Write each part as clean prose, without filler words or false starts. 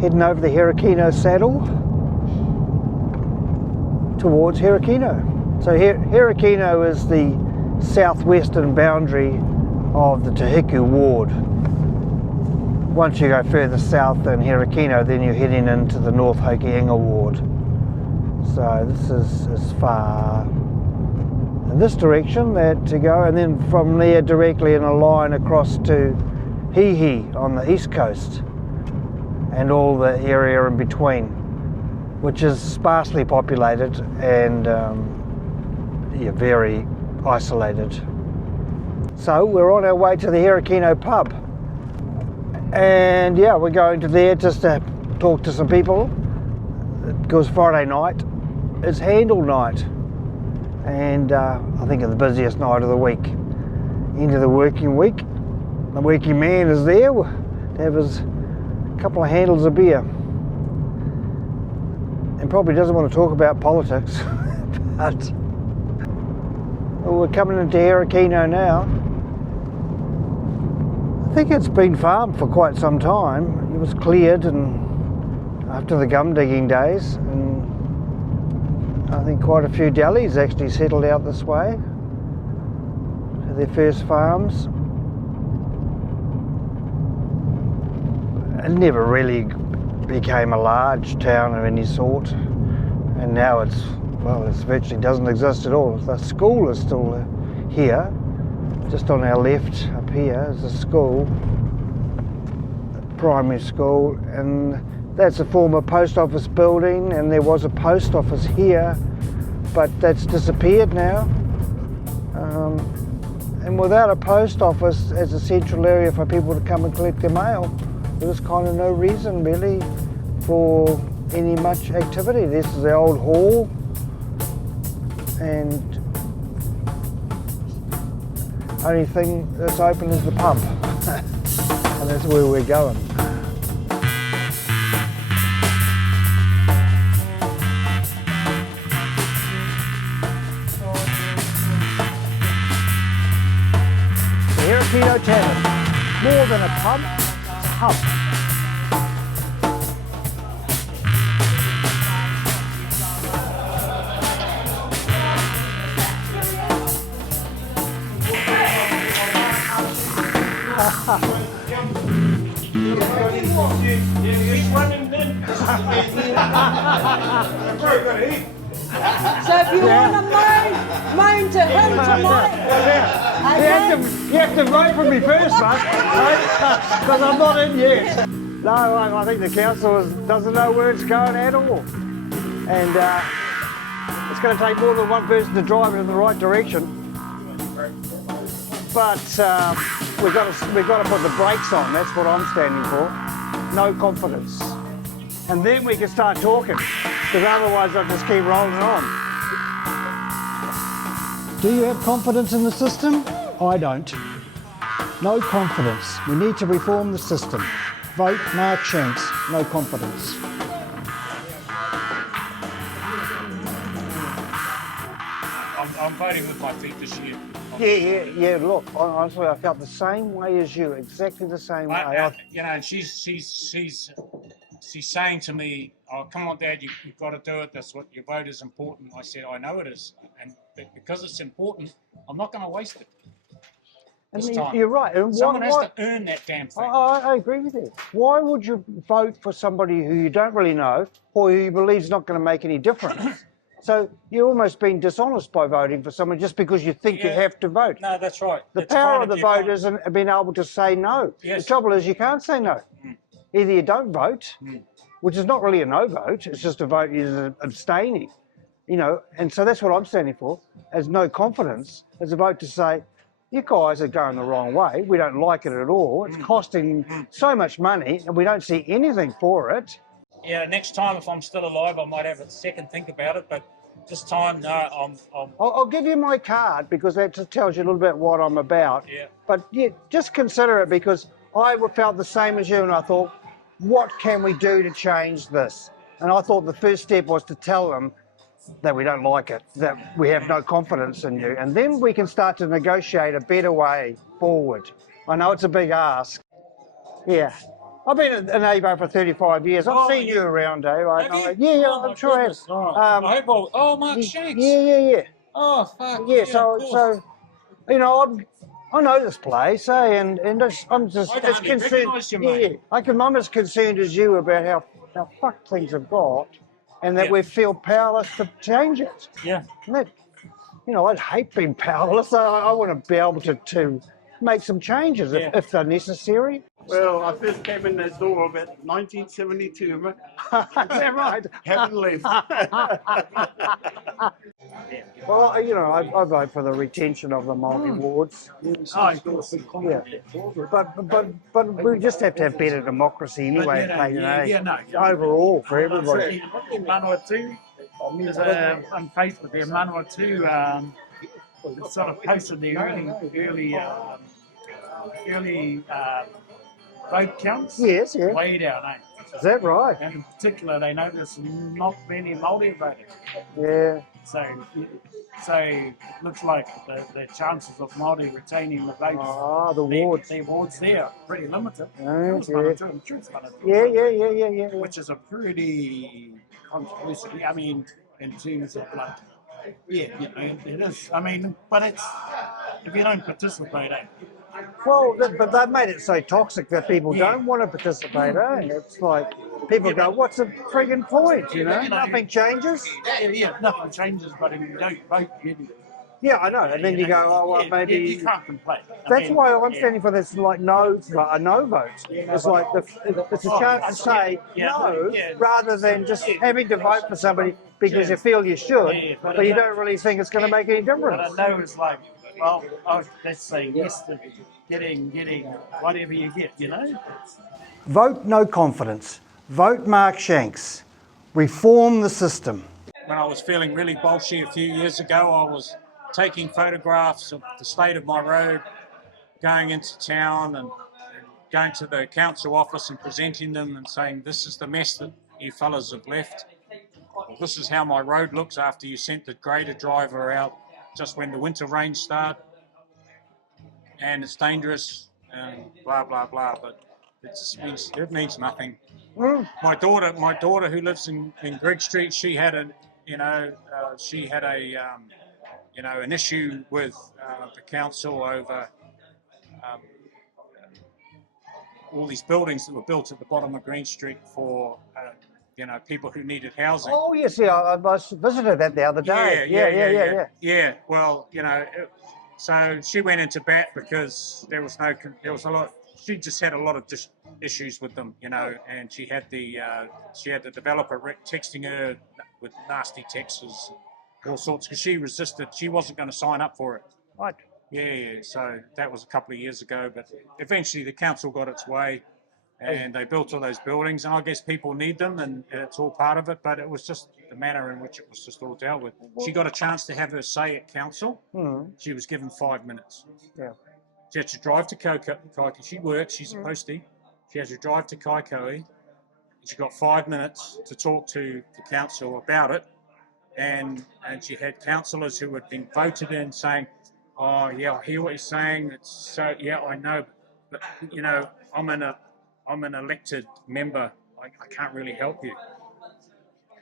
heading over the Herekino saddle towards Herekino. So Herekino is the southwestern boundary of the Te Hiko Ward. Once you go further south than Herekino, then you're heading into the North Herekino Ward. So this is as far in this direction that to go, and then from there directly in a line across to Hihi on the east coast and all the area in between, which is sparsely populated and very isolated. So we're on our way to the Herekino pub, and yeah, we're going to there just to talk to some people because Friday night is handle night, and I think it's the busiest night of the week. End of the working week, the working man is there to have his couple of handles of beer and probably doesn't want to talk about politics. But well, we're coming into Herekino now. I think it's been farmed for quite some time. It was cleared and after the gum digging days, and I think quite a few delis actually settled out this way to their first farms. It never really became a large town of any sort, and now it's virtually doesn't exist at all. The school is still here, just on our left up here is a school, a primary school, and that's a former post office building, and there was a post office here, but that's disappeared now. And without a post office as a central area for people to come and collect their mail, there was kind of no reason really for any much activity. This is the old hall, and only thing that's open is the pub, and that's where we're going. The Herekino Tavern, more than a pub, it's a hub. So if you want to moan to him tonight, You have to vote for me first, mate, because I'm not in yet. No, I think the council doesn't know where it's going at all, and it's going to take more than one person to drive it in the right direction. But we've got to put the brakes on. That's what I'm standing for. No confidence, and then we can start talking. Because otherwise I'll just keep rolling on. Do you have confidence in the system? I don't. No confidence. We need to reform the system. Vote Mark Shanks. No confidence. I'm voting with my feet this year. Yeah. Look, honestly, I felt the same way as you. Exactly the same way. And she's saying to me, "Oh, come on, Dad, you've got to do it. That's what your vote is important." I said, "I know it is, and because it's important, I'm not going to waste it." You're right. And someone has to earn that damn thing. I agree with you. Why would you vote for somebody who you don't really know or who you believe is not going to make any difference? So you're almost being dishonest by voting for someone just because you think you have to vote. No, that's right. The power of the vote is being able to say no. Yes. The trouble is you can't say no. Either you don't vote, which is not really a no vote, it's just a vote is abstaining, and so that's what I'm standing for, as no confidence, as a vote to say, you guys are going the wrong way, we don't like it at all, it's costing so much money and we don't see anything for it. Yeah, next time if I'm still alive I might have a second think about it, but this time, no, I'll give you my card because that just tells you a little bit what I'm about. Yeah. But yeah, just consider it because I felt the same as you and I thought, what can we do to change this? And I thought the first step was to tell them that we don't like it, that we have no confidence in you. And then we can start to negotiate a better way forward. I know it's a big ask. Yeah. I've been in ABO for 35 years. I've seen you around, Dave. Have you? Yeah, Oh, my I'm sure I have. goodness. I hope Mark Shanks. Yeah. Oh, fuck. Yeah, of course. so you know, I know this place, and I'm just I as hardly concerned. recognise you, mate. I'm as concerned as you about how fucked things have got, and that we feel powerless to change it. Yeah. And that, I'd hate being powerless. I want to be able to make some changes if they're necessary. Well, I first came in that door about 1972, mate. Is that right? Haven't left. Well, I vote for the retention of the multi-wards. Oh, of course. Yeah, but we just have to have better democracy anyway. Overall for everybody. Manawatu, I'm faced with their Manawatu. It's sort of posted the early vote counts. Yes, yeah. Way down, eh? Is that right? And in particular, they notice not many Māori voting. Yeah. So it looks like the chances of Māori retaining the votes, the wards. their wards there are pretty limited. Oh, It's Manawatu, I'm sure it's Manawatu. Yeah. Which is a pretty controversial. I mean, in terms of like, it is. I mean, but it's if you don't participate, Well, but they've made it so toxic that people don't want to participate, eh? It's like people go, "What's the friggin' point?" Nothing changes. Nothing changes, but if you don't vote, Yeah, I know. And then you go, "Oh, well, maybe." You can't complain. That's why I'm standing for this, like, a no vote. It's like it's a chance to say no rather than just having to vote for somebody because you feel you should, but you don't really think it's going to make any difference. But I know it's like, well, let's say yes to getting whatever you get, Vote no confidence. Vote Mark Shanks. Reform the system. When I was feeling really bolshy a few years ago, I was taking photographs of the state of my road, going into town and going to the council office and presenting them and saying, this is the mess that you fellas have left. This is how my road looks after you sent the grader driver out just when the winter rains start. And it's dangerous and blah, blah, blah, but it means nothing. My daughter who lives in Greg Street, she had an issue with the council over all these buildings that were built at the bottom of Green Street for people who needed housing. Oh yes, yeah, I visited that the other day. Yeah. Well, so she went into bat because there was a lot. She just had a lot of issues with them, and she had the developer texting her with nasty texts, all sorts, because she resisted. She wasn't going to sign up for it. Right. Yeah. So that was a couple of years ago, but eventually the council got its way, and they built all those buildings. And I guess people need them, and it's all part of it. But it was just the manner in which it was just all dealt with. She got a chance to have her say at council. She was given 5 minutes. Yeah. She had to drive to Kaikoui. She works. She's a postie. She had to drive to Kaikoui. She got 5 minutes to talk to the council about it, and she had councillors who had been voted in saying, "Oh yeah, I hear what you're saying. It's so yeah, I know, but I'm an elected member. I can't really help you."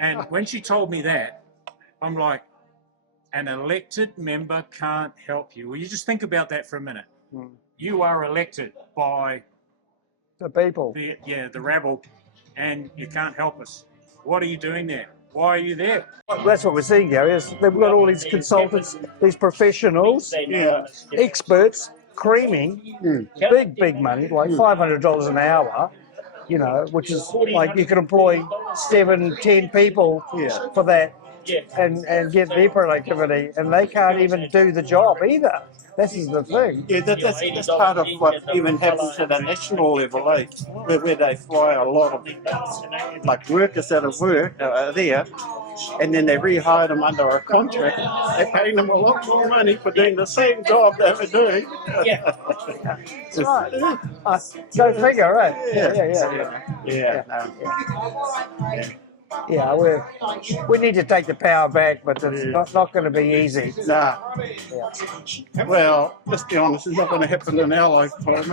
And when she told me that, I'm like, an elected member can't help you. Well, you just think about that for a minute. You are elected by the people. The rabble, and you can't help us. What are you doing there? Why are you there? That's what we're seeing, Gary, is they've got all these consultants, these professionals, experts, creaming big money, like $500 an hour, which is like you could employ 7-10 people for that and get their productivity, and they can't even do the job either. This is the thing. Yeah, that's part of what even happens at a national level, where they fly a lot of like workers out of work are there, and then they rehire them under a contract. They're paying them a lot more money for doing the same job they were doing. That's right. Go figure, right? Yeah. Yeah, we need to take the power back, but it's not going to be easy. Nah. Well, let's be honest, it's not going to happen in our lifetime.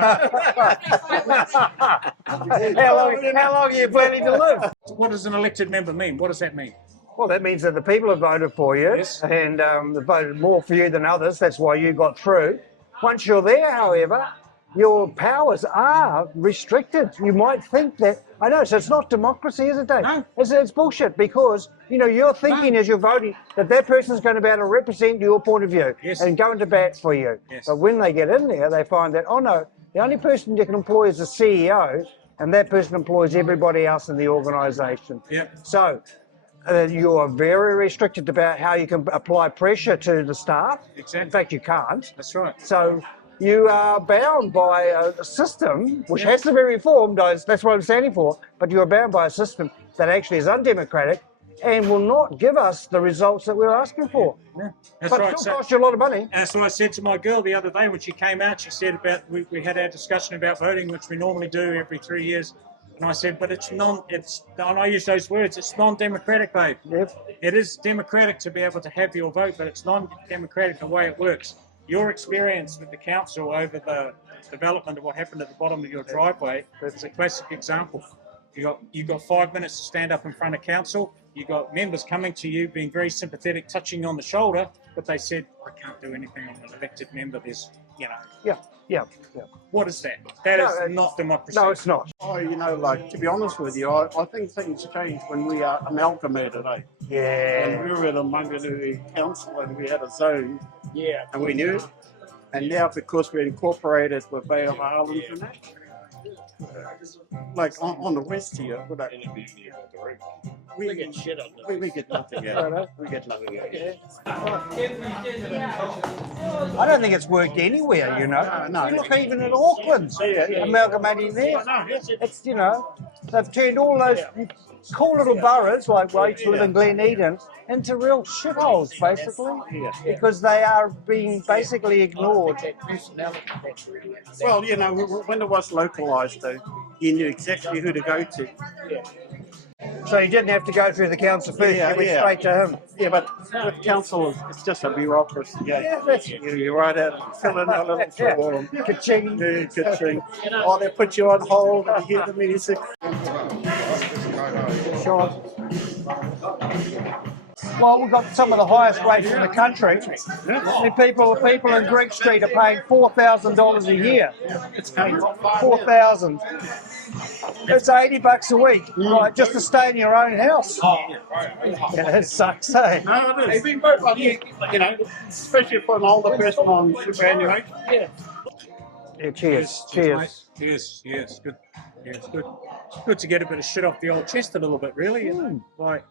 How long are you planning to live? What does an elected member mean? What does that mean? Well, that means that the people have voted for you, Yes. and they've voted more for you than others. That's why you got through. Once you're there, however, your powers are restricted. You might think that, I know, so it's not democracy, is it, Dave? No. It's bullshit, because, you know, you're thinking as you're voting that that person's going to be able to represent your point of view Yes. and go into bat for you. Yes. But when they get in there, they find that, oh no, the only person you can employ is the CEO, and that person employs everybody else in the organisation. Yep. So you are very restricted about how you can apply pressure to the staff. Exactly. In fact, you can't. That's right. So you are bound by a system which has to be reformed. That's what I'm standing for. But you are bound by a system that actually is undemocratic and will not give us the results that we're asking for. Yeah. That's But right. it still costs you a lot of money. And that's what I said to my girl the other day when she came out. She said about we had our discussion about voting, which we normally do every 3 years. And I said, but and I use those words, it's non-democratic, babe. Yep. It is democratic to be able to have your vote, but it's non-democratic the way it works. Your experience with the council over the development of what happened at the bottom of your driveway is a classic example. You got 5 minutes to stand up in front of council. You got members coming to you, being very sympathetic, touching you on the shoulder, but they said, I can't do anything on an elected member. There's, you know. Yeah. What is that? That No, is not democracy. No, it's not. Oh, you know, like, to be honest with you, I think things changed when we amalgamated, eh? Yeah. And we were in a Manganui council and we had a zone. Yeah. And we knew it. And now, because we're incorporated with Bay of Islands and that, like on the west here, we get shit on this. We get nothing out of it. We get nothing out of it. I don't think it's worked anywhere, you know. No. You look even in Auckland, amalgamating there. It's, you know, they've turned all those cool little boroughs like Waitswood and Glen Eden into real shitholes, basically, because they are being basically ignored. Well, you know, when it was localised, though, you knew exactly who to go to. So you didn't have to go through the council first, you went straight to him. Yeah, but with council, it's just a bureaucracy. You write out, fill in a little form. Ka-ching. Ka-ching. Or they put you on hold and you hear the music. Sure. Well, we've got some of the highest rates in the country. People in Greek Street are paying $4,000 a year. $4,000. It's $80 a week, right, just to stay in your own house. Yeah, it sucks, eh? No, it is. Well, you know, especially for an older person on superannuation. Yeah, cheers. Yes. Good. Yeah, it's good. It's good to get a bit of shit off the old chest a little bit, really. Like,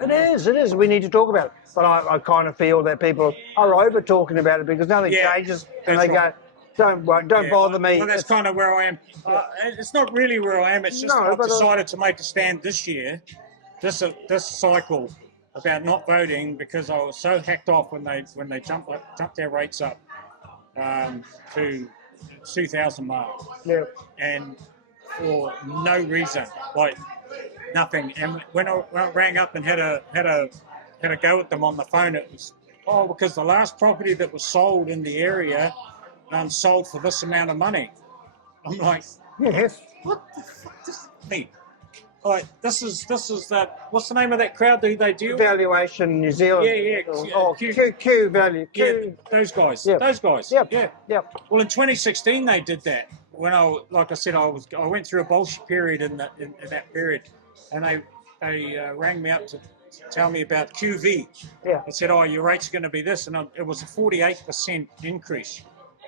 It is. We need to talk about it. But I kind of feel that people are over talking about it because nothing changes, and they go, don't bother me. Well, that's kind of where I am. It's not really where I am. It's just I've decided to make a stand this year, this cycle, about not voting because I was so hacked off when they jumped their rates up to 2,000 mark. Yeah. And for no reason, like nothing. And when I rang up and had a go at them on the phone, it was because the last property that was sold in the area sold for this amount of money. I'm like, Yes. what the fuck does that mean? Like, this is that. What's the name of that crowd? Do they deal? Valuation New Zealand. Yeah. Q value. Q. Yeah, those guys. Yep. Those guys. Yep. Yeah. Yep. Well, in 2016 they did that. When like I said, I went through a bullshit period in that period, and they rang me up to tell me about QV. Yeah. They said, your rate's going to be this, and it was a 48% increase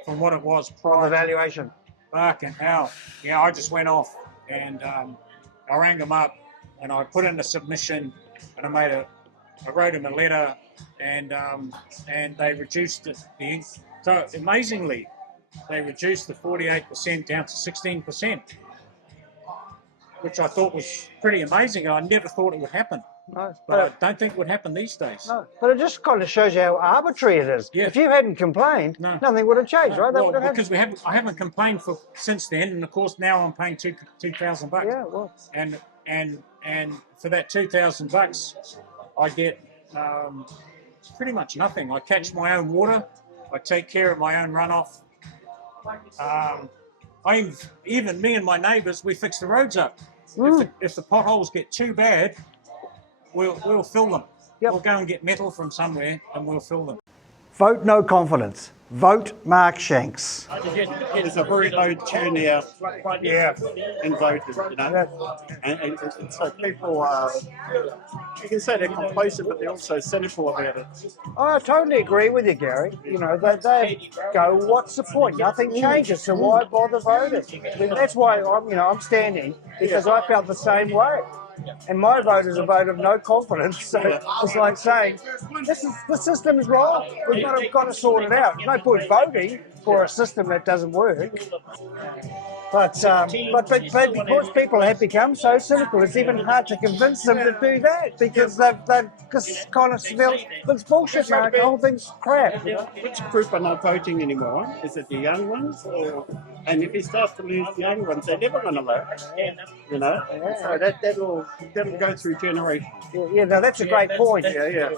from what it was prior. On the valuation. Fucking hell. Yeah, I just went off and I rang them up and I put in a submission and I wrote them a letter and they reduced it. So amazingly, they reduced the 48% down to 16%, which I thought was pretty amazing. I never thought it would happen. No, But I don't think it would happen these days. No, but it just kind of shows you how arbitrary it is. Yeah. If you hadn't complained, nothing would have changed, right? That Well, would have because I haven't complained since then, and of course now I'm paying $2,000. Yeah, well. And and for that $2,000, I get pretty much nothing. I catch my own water. I take care of my own runoff. Even me and my neighbours, we fix the roads up. If the potholes get too bad, we'll fill them. Yep. We'll go and get metal from somewhere and we'll fill them. Vote no confidence. Vote Mark Shanks. There's a very low turnout in voters, you know. And so people are, you can say they're complacent, but they're also cynical about it. I totally agree with you, Gary. You know, they go, what's the point? Nothing changes, so why bother voting? I mean, that's why I'm standing, because I felt the same way. And my vote is a vote of no confidence. So it's like saying, the system is wrong. We've got to sort it out. No point voting for a system that doesn't work. But because people have become so cynical, it's even hard to convince them to do that, because they've just kind of felt it's bullshit, Mark. The whole thing's crap. Which group are not voting anymore? Is it the young ones? And if you start to lose the young ones, they're never going to vote. You know? So that'll go through generations. Yeah, no, that's a great point. Yeah.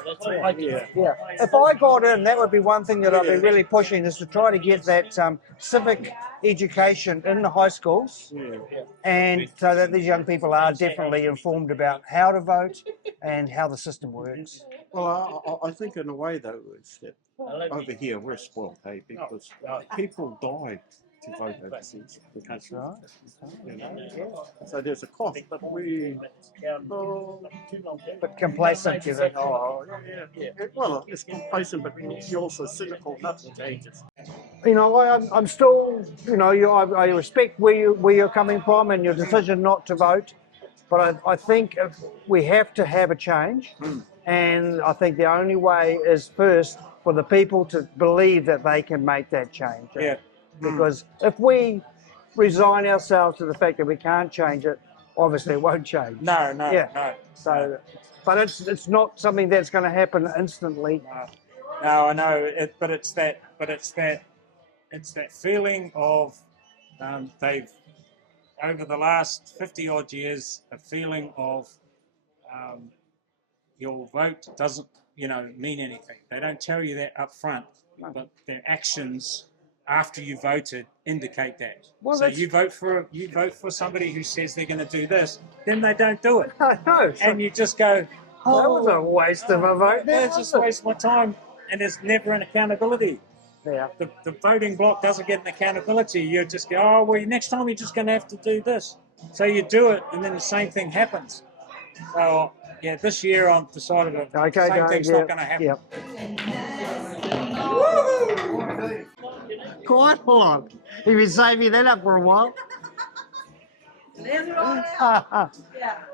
If I got in, that would be one thing that I'd be really pushing, is to try to get that civic education in the high schools, and so that these young people are definitely informed about how to vote and how the system works. Well, I think in a way, though, is that over here we're spoiled, hey, because people die to vote overseas in the country. You know? So there's a cost, but But complacent, you think? Well, it's complacent, but you're also cynical. Nothing changes. You know, I'm still, I respect where you're coming from and your decision not to vote, but I think we have to have a change, and I think the only way is first for the people to believe that they can make that change. Yeah. Because if we resign ourselves to the fact that we can't change it, obviously it won't change. No. So, but it's not something that's going to happen instantly. No, I know. It's that feeling of they've, over the last 50 odd years, a feeling of your vote doesn't mean anything. They don't tell you that up front, but their actions after you voted indicate that. Well, so you vote for somebody who says they're going to do this, then they don't do it. I know. And you just go, that was a waste of a vote. It's just a waste of my time, and there's never an accountability. Yeah. The voting bloc doesn't get an accountability. You just go, oh, well, next time you're just going to have to do this. So you do it, and then the same thing happens. So, yeah, this year I've decided that the same thing's not going to happen. Yep. Quite a lot. You've been saving that up for a while. Yeah,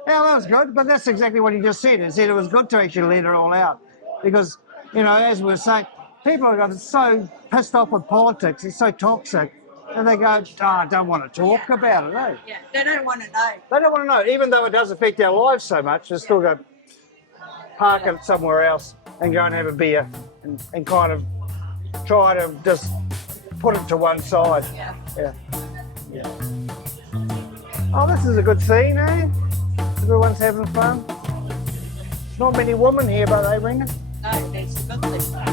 that was good, but that's exactly what he just said. He said it was good to actually let it all out. Because, as we were saying, people have got so pissed off with politics, it's so toxic, and they go, I don't want to talk about it, eh? Yeah, they don't want to know. They don't want to know, even though it does affect our lives so much, they still go park it somewhere else and go and have a beer and kind of try to just put it to one side. Yeah. Oh, this is a good scene, eh? Everyone's having fun. There's not many women here, but they ring it. No, that's the good thing.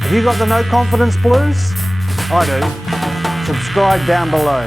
Have you got the no confidence blues? I do. Subscribe down below.